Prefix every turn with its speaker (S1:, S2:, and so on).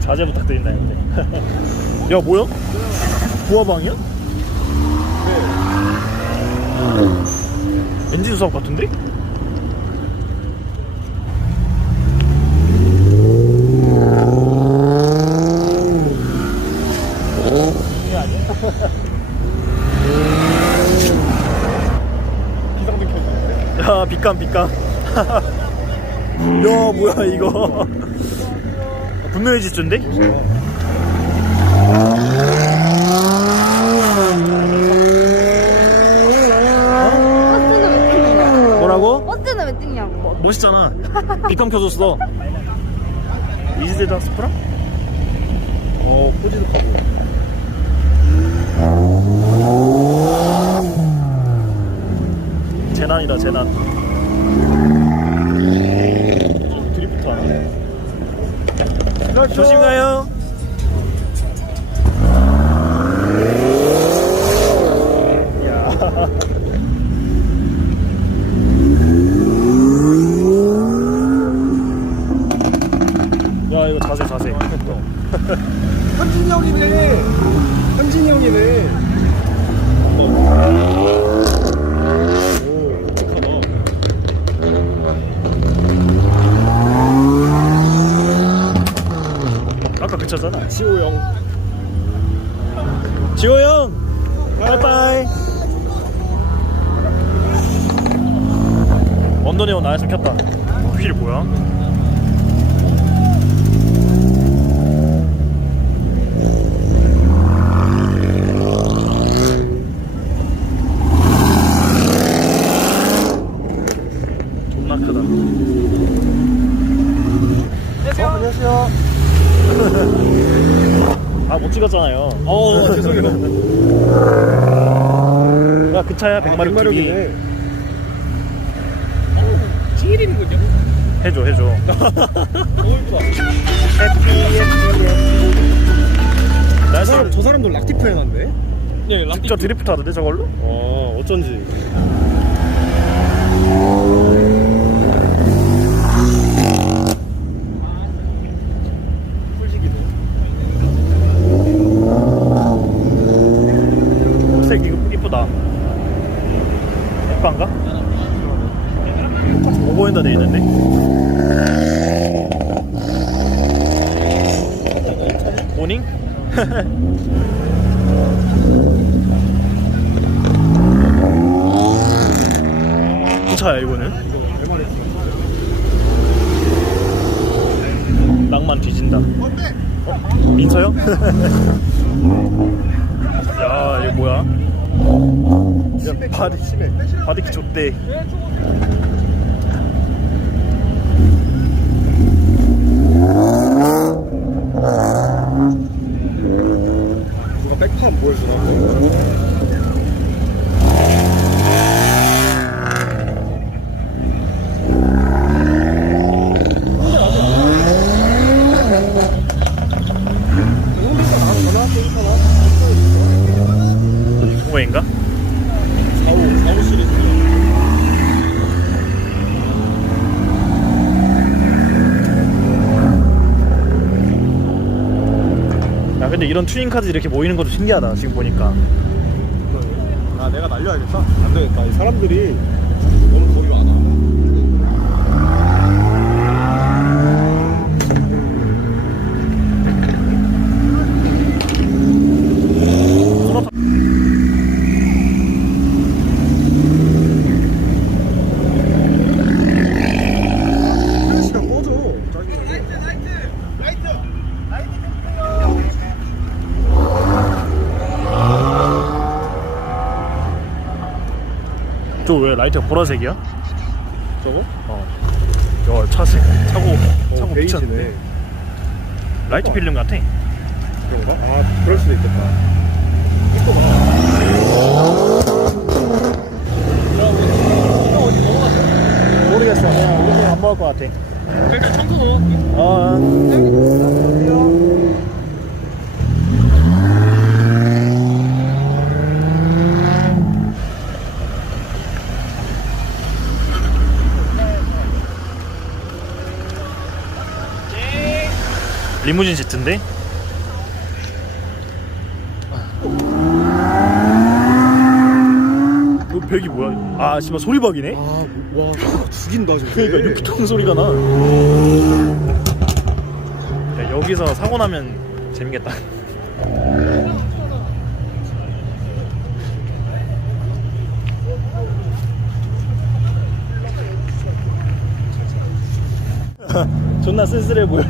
S1: 자제 부탁드린다 근데. 야 뭐야? 부하방이야? 엔진 수업 같은데? 야 빛감 빛감 야 뭐야 이거 분노의 지수인데?
S2: 버스는 왜 뛰냐고.
S1: 뭐라고?
S2: 버스는 왜 뛰냐고.
S1: 멋있잖아 빛감 켜줬어 이지대다 스프라?
S3: 어, 포지도 하고.
S1: 재난이다 재난 드리프트 하나 조심 가요 야. 야 이거 자세 자세
S3: 현진이 형이네. 현진이 형이네. 오, 착하다.
S1: 차잖아
S3: 지호 형.
S1: 지호 형 바이바이 원더니 형 나였으면 켰다 어, 휠 뭐야? 존나 크다
S3: 안녕하세요.
S1: 아 못 찍었잖아요
S3: 어, 죄송해요.
S1: 야그 차야 100마력 TV
S3: 백마력이네.
S4: 찌리는군요.
S1: 해줘 해줘
S3: 너무 이쁘다. 저 사람, 저 사람도 락티프 해놨네?
S4: 네, 람피.
S1: 저 드리프트 하던데 저걸로?
S3: 어, 어쩐지.
S1: 10반가? 5번에다 어, 돼 있는데 모닝? 차야 이거는 낭만 뒤진다 어? 민서요? 야 이거 뭐야 야 바디 바디키 좋대.
S3: 누가 백파 안 보여주나?
S1: 오해인가?
S3: 45, 45 시리즈.
S1: 야 근데 이런 튜닝 카드 이렇게 모이는 것도 신기하다 지금 보니까
S3: 아, 내가 날려야겠다. 안 되겠다. 이 사람들이 너무 거기 많아.
S1: 저왜 라이트가 보라색이야?
S3: 저거?
S1: 어. 야 차색 차고 차고
S3: 어,
S1: 미쳤네
S3: 베이지네.
S1: 라이트 필름 같아
S3: 그런가? 아, 그럴 수도 있겠다. 이거 봐.
S1: 모르겠어 그냥 우리 안 먹을 것 같아
S4: 일단 청소 넣을
S1: 리무진 제트인데? 이 백이 뭐야? 아 씨발 소리박이네?
S3: 아 와 죽인다 진짜
S1: 그러니까 육통 소리가 나. 야, 여기서 사고 나면 재밌겠다. 존나 쓸쓸해 보여.